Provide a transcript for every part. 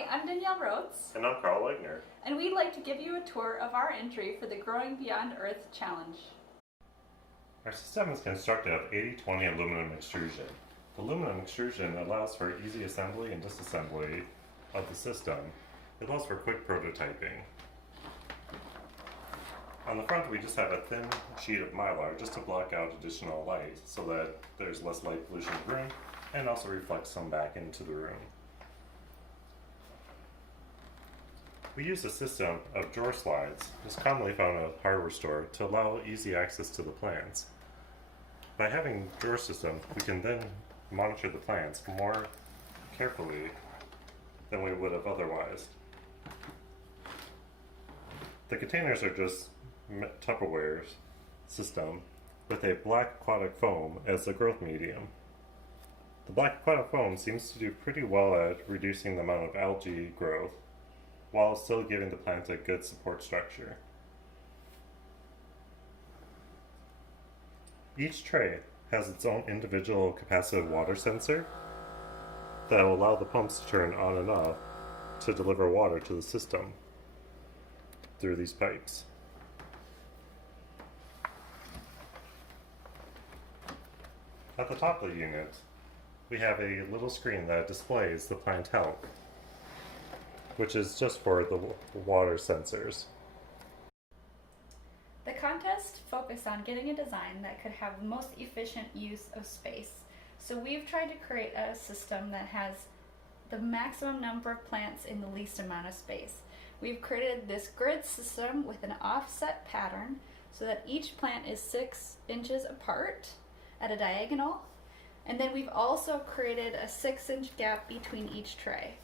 Hi, I'm Danielle Rhodes. And I'm Carl Wagner. And we'd like to give you a tour of our entry for the Growing Beyond Earth Challenge. Our system is constructed of 80/20 aluminum extrusion. The aluminum extrusion allows for easy assembly and disassembly of the system. It allows for quick prototyping. On the front, we just have a thin sheet of mylar just to block out additional light so that there's less light pollution in the room and also reflects some back into the room. We use a system of drawer slides, it's commonly found at a hardware store, to allow easy access to the plants. By having a drawer system, we can then monitor the plants more carefully than we would have otherwise. The containers are just Tupperware system with a black aquatic foam as the growth medium. The black aquatic foam seems to do pretty well at reducing the amount of algae growth while still giving the plant a good support structure. Each tray has its own individual capacitive water sensor that will allow the pumps to turn on and off to deliver water to the system through these pipes. At the top of the unit, we have a little screen that displays the plant health, which is just for the water sensors. The contest focused on getting a design that could have the most efficient use of space. So we've tried to create a system that has the maximum number of plants in the least amount of space. We've created this grid system with an offset pattern so that each plant is 6 inches apart at a diagonal. And then we've also created a 6-inch gap between each tray.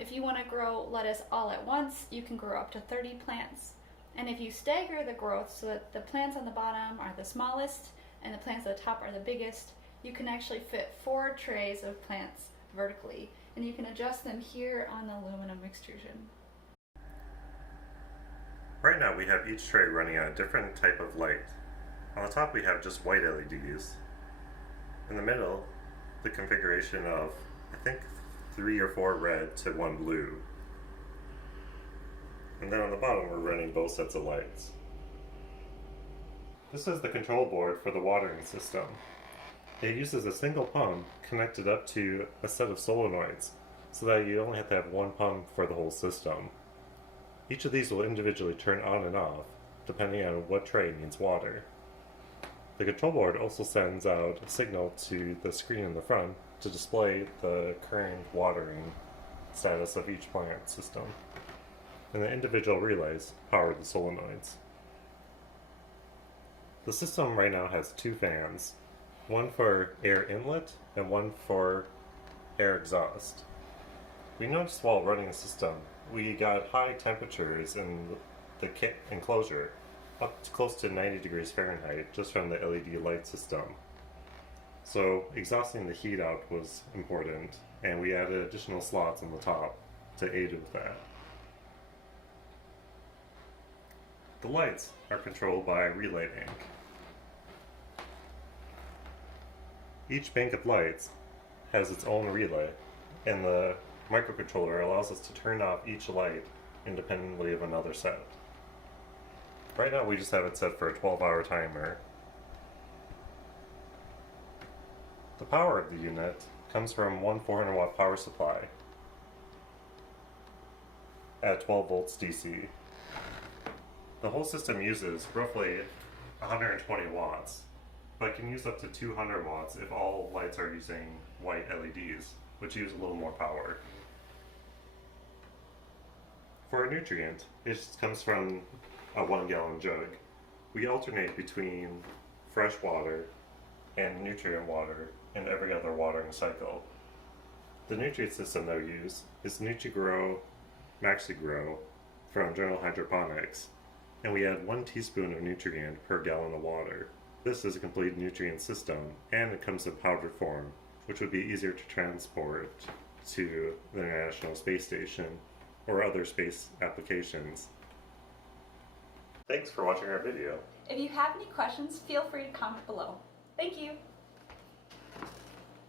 If you want to grow lettuce all at once, you can grow up to 30 plants. And if you stagger the growth so that the plants on the bottom are the smallest and the plants at the top are the biggest, you can actually fit 4 trays of plants vertically. And you can adjust them here on the aluminum extrusion. Right now we have each tray running on a different type of light. On the top we have just white LEDs. In the middle, the configuration of, I think, 3 or 4 red to 1 blue. And then on the bottom we're running both sets of lights. This is the control board for the watering system. It uses a single pump connected up to a set of solenoids so that you only have to have one pump for the whole system. Each of these will individually turn on and off depending on what tray needs water. The control board also sends out a signal to the screen in the front to display the current watering status of each plant system. And the individual relays power the solenoids. The system right now has 2 fans, one for air inlet and one for air exhaust. We noticed while running the system, we got high temperatures in the enclosure, up to close to 90 degrees Fahrenheit just from the LED light system. So exhausting the heat out was important, and we added additional slots on the top to aid with that. The lights are controlled by a relay bank. Each bank of lights has its own relay, and the microcontroller allows us to turn off each light independently of another set. Right now we just have it set for a 12-hour timer. The power of the unit comes from one 400 watt power supply at 12 volts DC. The whole system uses roughly 120 watts, but can use up to 200 watts if all lights are using white LEDs, which use a little more power. For a nutrient, it comes from a 1-gallon jug. We alternate between fresh water and nutrient water in every other watering cycle. The nutrient system that we use is NutriGrow MaxiGrow from General Hydroponics, and we add 1 teaspoon of nutrient per gallon of water. This is a complete nutrient system, and it comes in powdered form, which would be easier to transport to the International Space Station or other space applications. Thanks for watching our video. If you have any questions, feel free to comment below. Thank you!